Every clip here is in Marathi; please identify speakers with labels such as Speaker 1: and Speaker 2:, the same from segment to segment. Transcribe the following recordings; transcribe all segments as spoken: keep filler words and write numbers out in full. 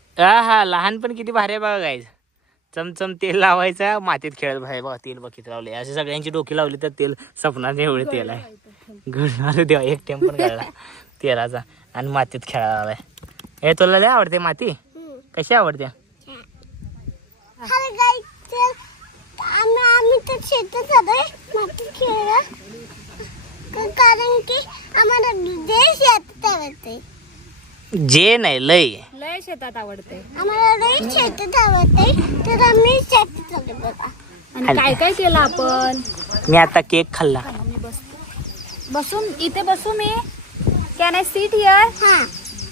Speaker 1: हा हा लहानपण किती भारी आहे बघा गाईज. चमचम तेल लावायचा मातीत खेळत भाई बघा तेल बघ किती लावले असे सगळ्यांची डोकी लावली तर तेल सपनात एवढे तेल आहे घडणार देवा एक टेम पण गळला तेलाचा आणि मातीत खेळायला आलाय. हे तुला लय आवडते माती कशी आवडते?
Speaker 2: आम्ही तर शेतात आलोय माती खेळायला कारण की आम्हाला देश शेतात आवडते.
Speaker 1: जे नाही लय
Speaker 3: लय शेतात आवडते
Speaker 2: आम्हाला लय शेतात आवडते तर आम्ही शेतात आलो बाबा.
Speaker 3: आणि काय काय केलं आपण?
Speaker 1: मी आता केक खाल्ला.
Speaker 3: मी बस बसू इथे बसू मी. Can I sit here?
Speaker 2: हा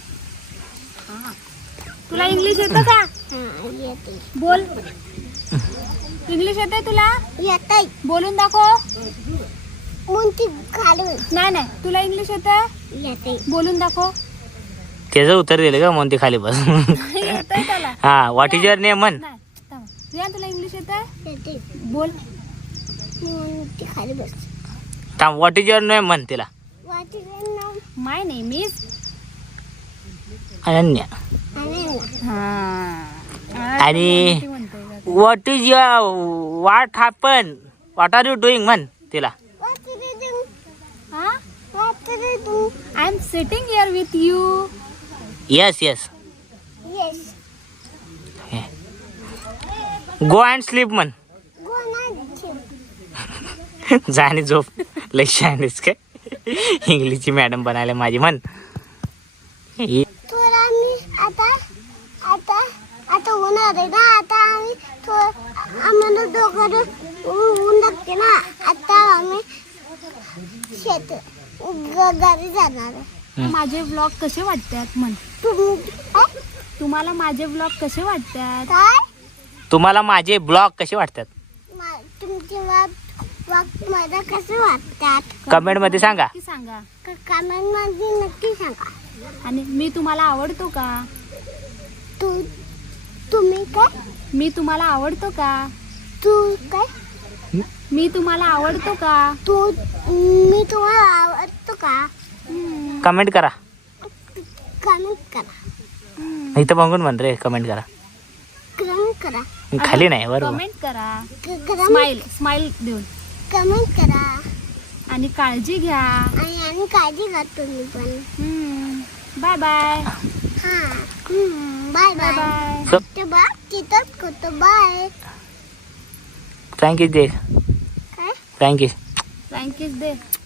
Speaker 3: तुला इंग्लिश येतं का?
Speaker 2: हा येते
Speaker 3: बोल. इंग्लिश येते तुला?
Speaker 2: येते
Speaker 3: बोलून दाखव.
Speaker 2: मुंती घालून.
Speaker 3: नाही नाही तुला इंग्लिश येतं?
Speaker 2: येते
Speaker 3: बोलून दाखव.
Speaker 1: त्याचं उत्तर दिलं का म्हणते खाली बस.
Speaker 3: येतंय त्याला.
Speaker 1: हा व्हॉट इज युअर नेम म्हण.
Speaker 3: नाही थांब. रियान तुला इंग्लिश येतं?
Speaker 2: येते
Speaker 3: बोल.
Speaker 2: मुंती खाली बस.
Speaker 1: थांब व्हॉट इज युअर नेम म्हण तिला.
Speaker 2: वाटी नाव
Speaker 3: माय नेम इज
Speaker 1: अनन्या. आणि what is your what happen what are you doing म्हण तिला.
Speaker 2: वाटी देऊ
Speaker 3: हा
Speaker 2: वाटी देऊ.
Speaker 3: I am sitting here with you.
Speaker 1: Yes yes
Speaker 2: yes
Speaker 1: go and sleep म्हण.
Speaker 2: गोना
Speaker 1: जा आणि झोप. लय शाळेस काय इंग्लिशची मॅडम बनायला माझी म्हण.
Speaker 2: थोडा आम्ही आता आता आता होणार आहे ना आता आम्ही आम्हाला दोघं ऊन लागते ना आता आम्ही शेत घरी जाणार आहे.
Speaker 3: माझे ब्लॉग कसे वाटतात म्हण.
Speaker 2: तुम्ही काय
Speaker 3: तुम्हाला माझे ब्लॉग कसे वाटतात?
Speaker 2: काय
Speaker 1: तुम्हाला माझे ब्लॉग कसे वाटतात?
Speaker 2: मा- तुमचे वाप वाप मला कसे वाटतात
Speaker 1: कमेंट मध्ये सांगा.
Speaker 3: की सांगा.
Speaker 2: कमेंट मध्ये नक्की सांगा.
Speaker 3: आणि मी तुम्हाला आवडतो का?
Speaker 2: तू तुम्ही काय
Speaker 3: मी तुम्हाला आवडतो का?
Speaker 2: तू काय
Speaker 3: मी तुम्हाला आवडतो का?
Speaker 2: तू मी तुम्हाला आवडतो का
Speaker 3: हम्म.
Speaker 1: कमेंट करा.
Speaker 2: कमेंट करा
Speaker 1: इथं बघून म्हण रे कमेंट करा.
Speaker 2: कमेंट करा
Speaker 1: खाली नाही बरोबर.
Speaker 3: कमेंट करा.
Speaker 2: करा
Speaker 3: स्माइल स्माइल देऊन.
Speaker 2: कमेंट करा
Speaker 3: आणि काळजी घ्या.
Speaker 2: आणि आणि काळजी घ्या तुम्ही पण.
Speaker 3: Bye bye.
Speaker 2: हा बाय
Speaker 3: बाय
Speaker 2: बाय.
Speaker 1: So-
Speaker 2: ते बा तिथंच करतो बाय.
Speaker 1: थँक्यू दे
Speaker 2: काय
Speaker 1: थँक्यू.
Speaker 3: थँक्यू दे.